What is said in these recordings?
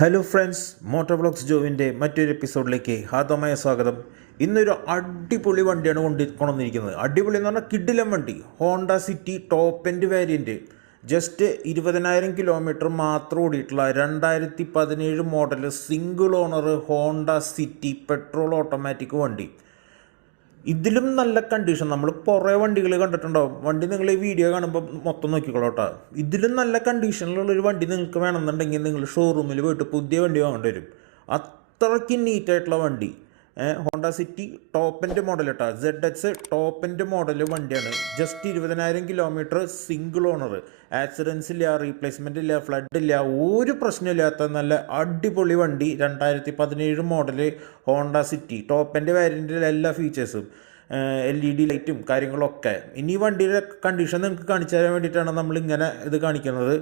Hello friends, motor vlogs ജോവിൻ്റെ മറ്റൊരു എപ്പിസോഡിലേക്ക് ഹാർദമായ സ്വാഗതം. ഇന്നൊരു അടിപൊളി വണ്ടിയാണ് കൊണ്ടുവന്നിരിക്കുന്നത്. അടിപൊളി എന്ന് പറഞ്ഞാൽ കിഡിലൻ വണ്ടി, Honda City top end variant. Just 20,000 kilometre മാത്രം ഓടിയിട്ടുള്ള 2017 model single owner Honda City petrol automatic വണ്ടി. ഇതിലും നല്ല കണ്ടീഷൻ നമ്മൾ കുറേ വണ്ടികൾ കണ്ടിട്ടുണ്ടാവും. വണ്ടി നിങ്ങൾ ഈ വീഡിയോ കാണുമ്പോൾ മൊത്തം നോക്കിക്കോളൂട്ടോ. ഇതിലും നല്ല കണ്ടീഷനിലുള്ളൊരു വണ്ടി നിങ്ങൾക്ക് വേണമെന്നുണ്ടെങ്കിൽ നിങ്ങൾ ഷോറൂമിൽ പോയിട്ട് പുതിയ വണ്ടി വാങ്ങേണ്ടി വരും. അത്രയ്ക്ക് നീറ്റായിട്ടുള്ള വണ്ടി. Honda City top end model കേട്ടോ, ZX ടോപ്പ് എൻഡ് മോഡൽ വണ്ടിയാണ്. Just 20,000 kilometre single owner. Accidents ഇല്ല, റീപ്ലേസ്മെൻ്റ് ഇല്ല, ഫ്ലഡ് ഇല്ല, ഒരു പ്രശ്നമില്ലാത്ത നല്ല അടിപൊളി വണ്ടി. 2017 model Honda City top end വേരിയൻറ്റിലെ എല്ലാ ഫീച്ചേഴ്സും, LED ലൈറ്റും കാര്യങ്ങളൊക്കെ. ഇനി വണ്ടിയുടെ കണ്ടീഷൻ നിങ്ങൾക്ക് കാണിച്ചു തരാൻ വേണ്ടിയിട്ടാണ് നമ്മളിങ്ങനെ ഇത് കാണിക്കുന്നത്.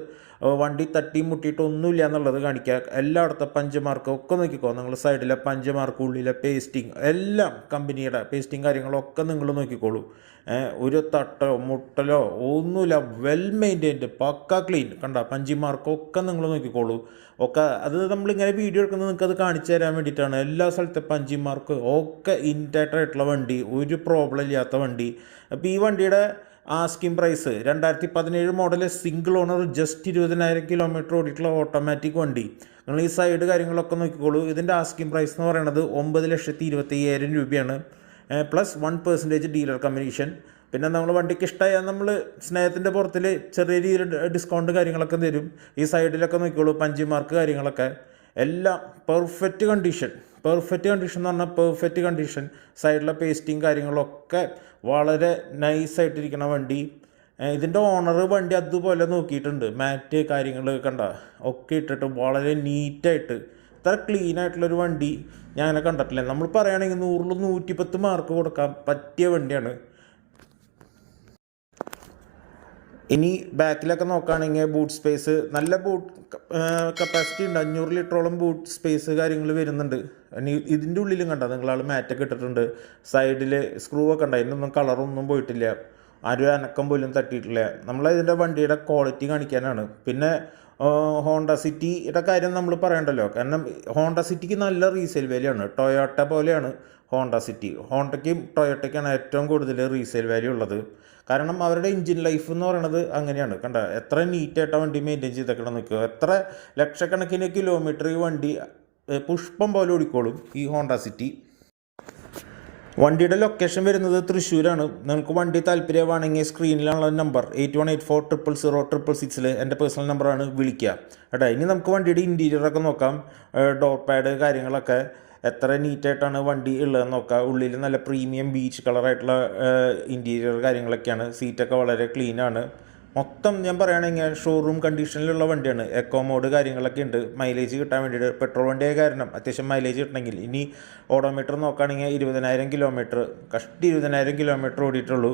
വണ്ടി തട്ടി മുട്ടിയിട്ടൊന്നുമില്ല എന്നുള്ളത് കാണിക്കുക. എല്ലായിടത്തെ പഞ്ച് മാർക്ക് ഒക്കെ നോക്കിക്കോ. നിങ്ങൾ സൈഡിലെ പഞ്ച് മാർക്ക്, ഉള്ളിലെ പേസ്റ്റിങ്, എല്ലാം കമ്പനിയുടെ പേസ്റ്റിങ് കാര്യങ്ങളൊക്കെ നിങ്ങൾ നോക്കിക്കോളൂ. ഒരു തട്ടോ മുട്ടലോ ഒന്നുമില്ല, വെൽ മെയിൻറ്റൈൻഡ്, പക്ക ക്ലീൻ. കണ്ട പഞ്ച് മാർക്കൊക്കെ നിങ്ങൾ നോക്കിക്കോളൂ. ഒക്കെ അത് നമ്മളിങ്ങനെ വീഡിയോ എടുക്കുന്നത് നിങ്ങൾക്ക് അത് കാണിച്ചു തരാൻ വേണ്ടിയിട്ടാണ്. എല്ലാ സ്ഥലത്തെ പഞ്ച് മാർക്ക് ഒക്കെ ഇൻറ്റാക്റ്റായിട്ടുള്ള വണ്ടി, ഒരു പ്രോബ്ലം ഇല്ലാത്ത വണ്ടി. അപ്പോൾ ഈ വണ്ടിയുടെ asking price 2017 model single owner, just 20,000 kilometre ഓടിയിട്ടുള്ള ഓട്ടോമാറ്റിക് വണ്ടി. നിങ്ങൾ ഈ സൈഡ് കാര്യങ്ങളൊക്കെ നോക്കിക്കോളൂ. ഇതിൻ്റെ ആസ്കിംഗ് പ്രൈസ് എന്ന് പറയുന്നത് 9,25,000 രൂപയാണ്, പ്ലസ് 1% ഡീലർ കമ്മീഷൻ. പിന്നെ നമ്മൾ വണ്ടിക്ക് ഇഷ്ടമായാൽ നമ്മൾ സ്നേഹത്തിൻ്റെ പുറത്തിൽ ചെറിയ രീതിയിൽ ഡിസ്കൗണ്ട് കാര്യങ്ങളൊക്കെ തരും. ഈ സൈഡിലൊക്കെ നോക്കിക്കോളൂ, പഞ്ച് മാർക്ക് കാര്യങ്ങളൊക്കെ എല്ലാം പെർഫെക്റ്റ് കണ്ടീഷൻ. പെർഫെക്റ്റ് കണ്ടീഷൻ എന്ന് പറഞ്ഞാൽ പെർഫെക്റ്റ് കണ്ടീഷൻ. സൈഡിലെ പേസ്റ്റിങ് കാര്യങ്ങളൊക്കെ വളരെ നൈസായിട്ടിരിക്കുന്ന വണ്ടി. ഇതിൻ്റെ ഓണർ വണ്ടി അതുപോലെ നോക്കിയിട്ടുണ്ട്. മാറ്റ് കാര്യങ്ങൾ കണ്ട ഒക്കെ ഇട്ടിട്ട് വളരെ നീറ്റായിട്ട്, ഇത്ര ക്ലീൻ ആയിട്ടുള്ളൊരു വണ്ടി ഞാൻ അങ്ങനെ കണ്ടിട്ടില്ല. നമ്മൾ പറയുകയാണെങ്കിൽ 100-ൽ 110 മാർക്ക് കൊടുക്കാൻ പറ്റിയ വണ്ടിയാണ്. ഇനി ബാക്കിലൊക്കെ നോക്കുകയാണെങ്കിൽ ബൂട്ട് സ്പേസ്, നല്ല ബൂട്ട് കപ്പാസിറ്റി ഉണ്ട്. 500 ലിറ്ററോളം ബൂട്ട് സ്പേസ് കാര്യങ്ങൾ വരുന്നുണ്ട്. ഇനി ഇതിൻ്റെ ഉള്ളിലും കണ്ട നിങ്ങളാൾ മാറ്റൊക്കെ ഇട്ടിട്ടുണ്ട്. സൈഡിൽ സ്ക്രൂ ഒക്കെ ഉണ്ട്, അതിനൊന്നും കളറൊന്നും പോയിട്ടില്ല, ആരും അനക്കം പോലും തട്ടിയിട്ടില്ല. നമ്മളതിൻ്റെ വണ്ടിയുടെ ക്വാളിറ്റി കാണിക്കാനാണ്. പിന്നെ ഹോണ്ട സിറ്റിയുടെ കാര്യം നമ്മൾ പറയണ്ടല്ലോ, കാരണം ഹോണ്ട സിറ്റിക്ക് നല്ല റീസെയിൽ വാല്യൂ. ടൊയോട്ട പോലെയാണ് ഹോണ്ട സിറ്റി. ഹോണ്ടയ്ക്കും ടൊയോട്ടയ്ക്കാണ് ഏറ്റവും കൂടുതൽ റീസെയിൽ വാല്യൂ ഉള്ളത്. കാരണം അവരുടെ എൻജിൻ ലൈഫ് എന്ന് പറയുന്നത് അങ്ങനെയാണ്. കണ്ട എത്ര നീറ്റായിട്ടാണ് വണ്ടി മെയിൻറ്റെയിൻ ചെയ്തൊക്കെ നിൽക്കുക. എത്ര ലക്ഷക്കണക്കിന് കിലോമീറ്റർ ഈ വണ്ടി പുഷ്പം പോലെ ഓടിക്കോളും ഈ ഹോണ്ട സിറ്റി. വണ്ടിയുടെ ലൊക്കേഷൻ വരുന്നത് തൃശ്ശൂരാണ്. നിങ്ങൾക്ക് വണ്ടി താല്പര്യമാണെങ്കിൽ സ്ക്രീനിലുള്ള നമ്പർ 8184000666 എൻ്റെ പേഴ്സണൽ നമ്പറാണ്, വിളിക്കുക കേട്ടോ. ഇനി നമുക്ക് വണ്ടിയുടെ ഇൻറ്റീരിയറൊക്കെ നോക്കാം. ഡോർ പാഡ് കാര്യങ്ങളൊക്കെ എത്ര നീറ്റായിട്ടാണ് വണ്ടി ഉള്ളതെന്ന് നോക്കാം. ഉള്ളിൽ നല്ല പ്രീമിയം ബീച്ച് കളറായിട്ടുള്ള ഇൻറ്റീരിയർ കാര്യങ്ങളൊക്കെയാണ്. സീറ്റൊക്കെ വളരെ ക്ലീനാണ്. മൊത്തം ഞാൻ പറയുകയാണെങ്കിൽ ഷോറൂം കണ്ടീഷനിലുള്ള വണ്ടിയാണ്. എക്കോ മോഡ് കാര്യങ്ങളൊക്കെ ഉണ്ട്, മൈലേജ് കിട്ടാൻ വേണ്ടിയിട്ട്. പെട്രോൾ വണ്ടിയായ കാരണം അത്യാവശ്യം മൈലേജ് കിട്ടണമെങ്കിൽ. ഇനി ഓഡോമീറ്റർ നോക്കുകയാണെങ്കിൽ 20,000 കിലോമീറ്റർ, കഷ്ടി 20,000 കിലോമീറ്റർ ഓടിയിട്ടുള്ളൂ.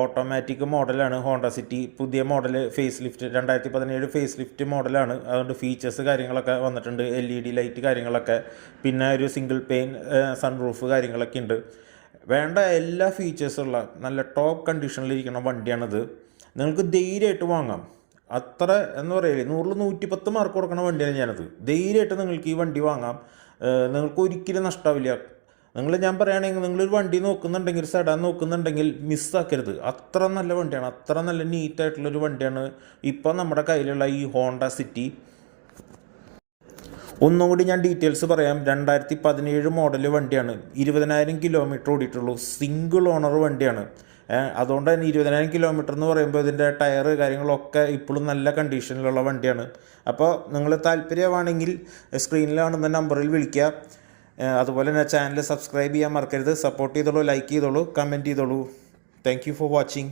ഓട്ടോമാറ്റിക് മോഡലാണ് ഹോണ്ട സിറ്റി. പുതിയ model facelift, 2017 facelift മോഡലാണ്. അതുകൊണ്ട് ഫീച്ചേഴ്സ് കാര്യങ്ങളൊക്കെ വന്നിട്ടുണ്ട്, LED ലൈറ്റ് കാര്യങ്ങളൊക്കെ. പിന്നെ ഒരു സിംഗിൾ പെയിൻ സൺറൂഫ് കാര്യങ്ങളൊക്കെ ഉണ്ട്. വേണ്ട എല്ലാ ഫീച്ചേഴ്സുള്ള നല്ല ടോപ്പ് കണ്ടീഷനിലിരിക്കുന്ന വണ്ടിയാണിത്. നിങ്ങൾക്ക് ധൈര്യമായിട്ട് വാങ്ങാം. അത്ര എന്ന് പറയില്ലേ, 100-ൽ 110 മാർക്ക് കൊടുക്കുന്ന വണ്ടിയാണ് ഞാനത്. ധൈര്യമായിട്ട് നിങ്ങൾക്ക് ഈ വണ്ടി വാങ്ങാം. നിങ്ങൾക്ക് ഒരിക്കലും നഷ്ടമാവില്ല. ഞാൻ പറയുകയാണെങ്കിൽ നിങ്ങളൊരു വണ്ടി നോക്കുന്നുണ്ടെങ്കിൽ, സെഡാൻ നോക്കുന്നുണ്ടെങ്കിൽ മിസ്സാക്കരുത്. അത്ര നല്ല വണ്ടിയാണ്, അത്ര നല്ല നീറ്റായിട്ടുള്ളൊരു വണ്ടിയാണ് ഇപ്പം നമ്മുടെ കയ്യിലുള്ള ഈ ഹോണ്ട സിറ്റി. ഒന്നും കൂടി ഞാൻ ഡീറ്റെയിൽസ് പറയാം. 2017 മോഡൽ വണ്ടിയാണ്, 20,000 കിലോമീറ്റർ ഓടിയിട്ടുള്ളൂ, സിംഗിൾ ഓണർ വണ്ടിയാണ്. അതുകൊണ്ട് തന്നെ 20,000 കിലോമീറ്റർ എന്ന് പറയുമ്പോൾ ഇതിൻ്റെ ടയർ കാര്യങ്ങളൊക്കെ ഇപ്പോഴും നല്ല കണ്ടീഷനിലുള്ള വണ്ടിയാണ്. അപ്പോൾ നിങ്ങൾ താല്പര്യമാണെങ്കിൽ സ്ക്രീനിൽ കാണുന്ന നമ്പറിൽ വിളിക്കുക. അതുപോലെ തന്നെ ചാനൽ സബ്സ്ക്രൈബ് ചെയ്യാൻ മറക്കരുത്. സപ്പോർട്ട് ചെയ്തോളൂ, ലൈക്ക് ചെയ്തോളൂ, കമൻറ്റ് ചെയ്തോളൂ. Thank you for watching.